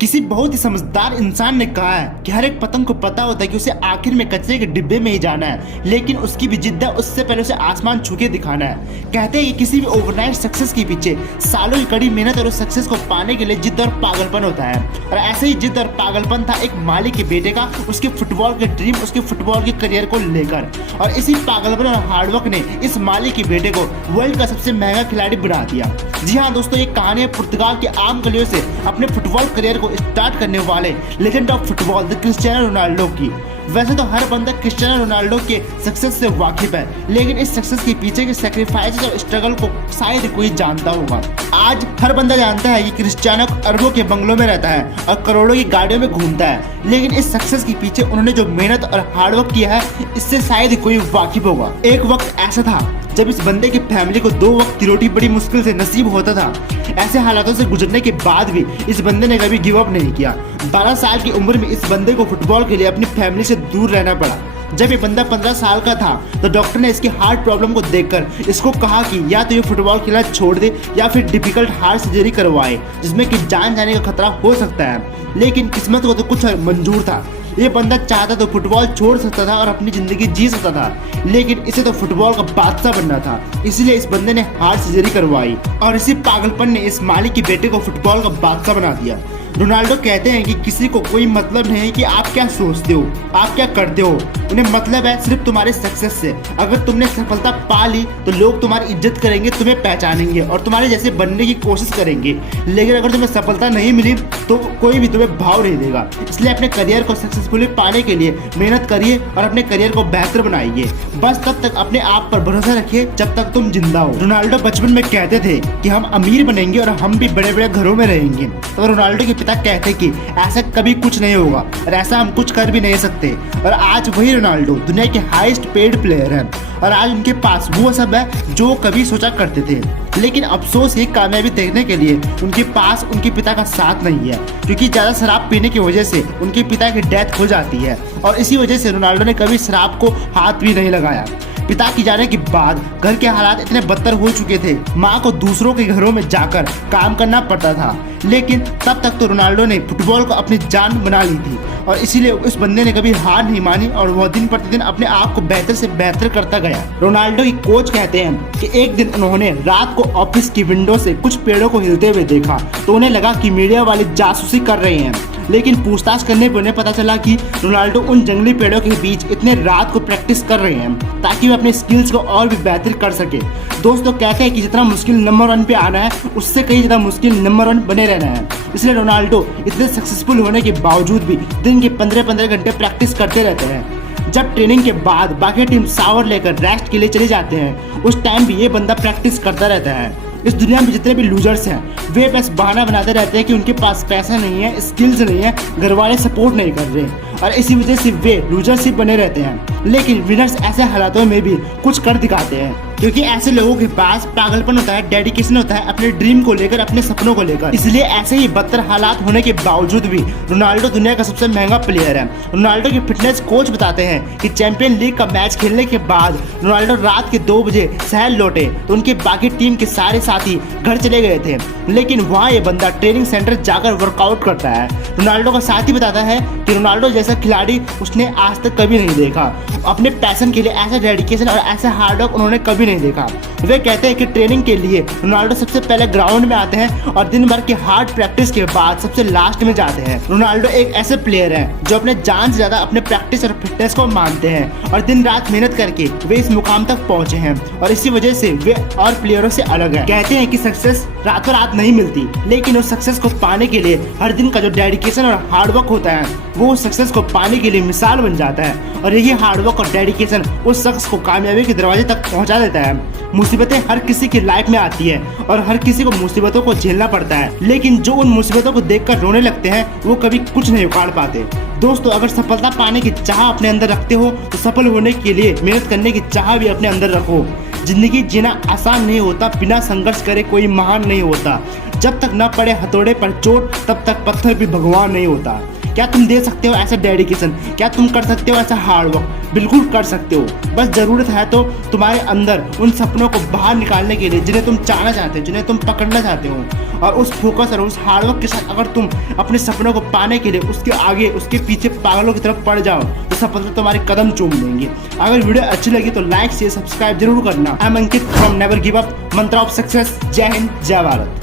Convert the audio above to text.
किसी बहुत ही समझदार इंसान ने कहा है कि हर एक पतंग को पता होता है कि उसे आखिर में कचरे के डिब्बे में ही जाना है, लेकिन उसकी भी जिद्द है उससे पहले उसे आसमान छू के दिखाना है। कहते हैं कि किसी भी ओवरनाइट सक्सेस के पीछे सालों की कड़ी मेहनत और उस सक्सेस को पाने के लिए जिद्द और पागलपन होता है। और ऐसे ही जिद्द और पागलपन था एक मालिक के बेटे का, उसके फुटबॉल के ड्रीम, उसके फुटबॉल के करियर को लेकर। और इसी पागलपन और हार्डवर्क ने इस मालिक के बेटे को वर्ल्ड का सबसे महंगा खिलाड़ी बना दिया। जी हाँ दोस्तों, ये कहानी है पुर्तगाल के आम गलियों से अपने फुटबॉल करियर को स्टार्ट करने वाले legend of football the Cristiano Ronaldo की। वैसे तो हर बंदा क्रिस्टियानो रोनाल्डो के सक्सेस से वाकिफ है, लेकिन इस सक्सेस के पीछे के सैक्रिफाइस और स्ट्रगल को शायद कोई जानता होगा। आज हर बंदा जानता है कि क्रिस्टियानो अरबों के बंगलों में रहता है और करोड़ों की गाड़ियों में घूमता है, लेकिन इस सक्सेस के पीछे उन्होंने जो मेहनत और हार्डवर्क किया है इससे शायद कोई वाकिफ होगा। एक वक्त ऐसा था जब इस बंदे की फैमिली को 2 वक्त की रोटी बड़ी मुश्किल से नसीब होता था। ऐसे हालातों से गुजरने के बाद भी इस बंदे ने कभी गिव अप नहीं किया। 12 साल की उम्र में इस बंदे को फुटबॉल के लिए अपनी फैमिली से दूर रहना पड़ा। जब ये बंदा 15 साल का था तो डॉक्टर ने इसकी हार्ट प्रॉब्लम को देखकर इसको कहा कि या तो ये फुटबॉल खेलना छोड़ दे या फिर डिफिकल्ट हार्ट सर्जरी करवाए, जिसमें कि जान जाने का खतरा हो सकता है। लेकिन किस्मत को तो कुछ मंजूर था। ये बंदा चाहता तो फुटबॉल छोड़ सकता था और अपनी जिंदगी जी सकता था, लेकिन इसे तो फुटबॉल का बादशाह बनना था। इसलिए इस बंदे ने हार्ट सर्जरी करवाई और इसी पागलपन ने इस मालिक के बेटे को फुटबॉल का बादशाह बना दिया। रोनाल्डो कहते हैं कि किसी को कोई मतलब नहीं है कि आप क्या सोचते हो, आप क्या करते हो, उन्हें मतलब है सिर्फ तुम्हारे सक्सेस से। अगर तुमने सफलता पा ली तो लोग तुम्हारी इज्जत करेंगे, तुम्हें पहचानेंगे और तुम्हारे जैसे बनने की कोशिश करेंगे, लेकिन अगर तुम्हें सफलता नहीं मिली तो कोई भी तुम्हें भाव नहीं देगा। इसलिए अपने करियर को सक्सेसफुली पाने के लिए मेहनत करिए और अपने करियर को बेहतर बनाइए। बस तब तक अपने आप पर भरोसा रखिए जब तक तुम जिंदा हो। रोनाल्डो बचपन में कहते थे कि हम अमीर बनेंगे और हम भी बड़े बड़े घरों में रहेंगे, तो रोनाल्डो के पिता कहते कि ऐसा कभी कुछ नहीं होगा और ऐसा हम कुछ कर भी नहीं सकते। और आज वही रोनाल्डो दुनिया के हाईएस्ट पेड प्लेयर हैं और आज उनके पास वो सब है जो कभी सोचा करते थे। लेकिन अफसोस ये कामयाबी देखने के लिए उनके पास उनके पिता का साथ नहीं है, क्योंकि ज्यादा शराब पीने की वजह से उनके पिता की डेथ हो जाती है और इसी वजह से रोनाल्डो ने कभी शराब को हाथ भी नहीं लगाया। पिता की जाने के बाद घर के हालात इतने बदतर हो चुके थे, माँ को दूसरों के घरों में जाकर काम करना पड़ता था। लेकिन तब तक तो रोनाल्डो ने फुटबॉल को अपनी जान बना ली थी और इसीलिए उस बंदे ने कभी हार नहीं मानी और वह दिन प्रतिदिन अपने आप को बेहतर से बेहतर करता गया। रोनाल्डो की कोच कहते हैं कि एक दिन उन्होंने रात को ऑफिस की विंडो से कुछ पेड़ों को हिलते हुए देखा तो उन्हें लगा कि मीडिया वाले जासूसी कर रहे हैं, लेकिन पूछताछ करने पर उन्हें पता चला कि रोनाल्डो उन जंगली पेड़ों के बीच इतने रात को प्रैक्टिस कर रहे हैं ताकि वे अपने स्किल्स को और भी बेहतर कर सके। दोस्तों कहते हैं कि जितना मुश्किल नंबर 1 पे आना है उससे कहीं ज़्यादा मुश्किल नंबर 1 बने रहना है। इसलिए रोनाल्डो इतने सक्सेसफुल होने के बावजूद भी दिन के 15-15 घंटे प्रैक्टिस करते रहते हैं। जब ट्रेनिंग के बाद बाकी टीम शावर लेकर रेस्ट के लिए चले जाते हैं, उस टाइम भी ये बंदा प्रैक्टिस करता रहता है। इस दुनिया में जितने भी लूजर्स हैं वे बस बहाना बनाते रहते हैं कि उनके पास पैसा नहीं है, स्किल्स नहीं है, घर वाले सपोर्ट नहीं कर रहे और इसी वजह से वे लूजरशिप बने रहते हैं। लेकिन विनर्स ऐसे हालातों में भी कुछ कर दिखाते हैं, क्योंकि ऐसे लोगों के पास पागलपन होता है, डेडिकेशन होता है अपने ड्रीम को लेकर, अपने सपनों को लेकर। इसलिए ऐसे ही बदतर हालात होने के बावजूद भी रोनाल्डो दुनिया का सबसे महंगा प्लेयर है। रोनाल्डो के फिटनेस कोच बताते हैं कि चैंपियन लीग का मैच खेलने के बाद रोनाल्डो रात के 2 बजे शहर लौटे तो उनके बाकी टीम के सारे साथी घर चले गए थे, लेकिन वहाँ ये बंदा ट्रेनिंग सेंटर जाकर वर्कआउट करता है। रोनाल्डो का साथी बताता है कि रोनाल्डो जैसा खिलाड़ी उसने आज तक कभी नहीं देखा। अपने पैशन के लिए ऐसा डेडिकेशन और ऐसा हार्डवर्क उन्होंने कभी नहीं देखा। वे कहते हैं कि ट्रेनिंग के लिए रोनाल्डो सबसे पहले ग्राउंड में आते हैं और दिन भर की हार्ड प्रैक्टिस के बाद सबसे लास्ट में जाते हैं। रोनाल्डो एक ऐसे प्लेयर है जो अपने जान से ज्यादा अपने प्रैक्टिस और फिटनेस को मानते हैं और दिन रात मेहनत करके वे इस मुकाम तक पहुंचे हैं और इसी वजह से वे और प्लेयरों से अलग है। कहते हैं कि सक्सेस रातों रात नहीं मिलती, लेकिन उस सक्सेस को पाने के लिए हर दिन का जो डेडिकेशन और हार्डवर्क होता है वो उस सक्सेस को पाने के लिए मिसाल बन जाता है और यही हार्डवर्क और डेडिकेशन उस शख्स को कामयाबी के दरवाजे तक पहुंचा देता है। मुसीबतें हर किसी की लाइफ में आती है और हर किसी को मुसीबतों को झेलना पड़ता है, लेकिन जो उन मुसीबतों को देखकर रोने लगते हैं वो कभी कुछ नहीं उखाड़ पाते। दोस्तों अगर सफलता पाने की चाह अपने अंदर रखते हो तो सफल होने के लिए मेहनत करने की चाह भी अपने अंदर रखो। जिंदगी जीना आसान नहीं होता, बिना संघर्ष करे कोई महान नहीं होता। जब तक न पड़े हथौड़े पर चोट तब तक पत्थर भी भगवान नहीं होता। क्या तुम दे सकते हो ऐसा डेडिकेशन? क्या तुम कर सकते हो ऐसा हार्ड वर्क? बिल्कुल कर सकते हो। बस ज़रूरत है तो तुम्हारे अंदर उन सपनों को बाहर निकालने के लिए जिन्हें तुम चाहना चाहते हो, जिन्हें तुम पकड़ना चाहते हो, और उस फोकस और उस हार्डवर्क के साथ अगर तुम अपने सपनों को पाने के लिए उसके आगे उसके पीछे पागलों की तरफ पड़ जाओ तो सपने तुम्हारे कदम चूम लेंगे। अगर वीडियो अच्छी लगी तो लाइक शेयर सब्सक्राइब जरूर करना। I am Ankit from never give up, मंत्र ऑफ सक्सेस। जय हिंद, जय भारत।